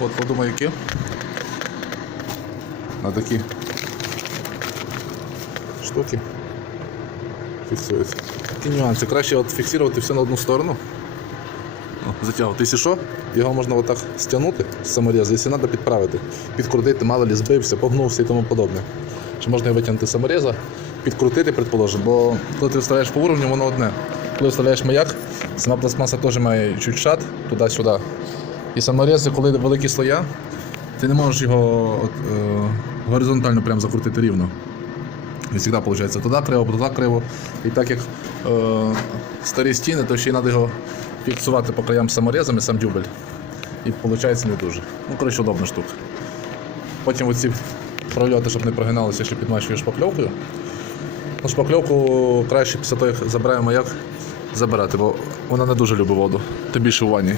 от кладу маяки. На такі штуки. Фіксуються. Такі нюанси. Краще от фіксувати все на одну сторону. Затягувати. Якщо що, його можна отак стягнути з саморізу, якщо треба підправити, підкрутити, мало лі збився, погнувся і тому подобне. Чи можна витягнути саморіза, підкрутити, предположимо, бо коли ти вставляєш по уровню, воно одне. Коли вставляєш маяк, сама пластмаса теж має чуть шат туди-сюди. І саморези, коли великі слоя, ти не можеш його от, е, горизонтально прям закрутити рівно. Не завжди виходить туди криво, туди криво. І так як е, старі стіни, то ще й треба його фіксувати по краям саморезами, сам дюбель. І виходить не дуже. Ну, коротше, удобна штука. Потім оці прольоти, щоб не прогиналися, ще підмачуєш шпакльовкою. Ну, шпакльовку краще після того, як забираємо маяк, забирати, бо вона не дуже любить воду. Тим більше у ванні.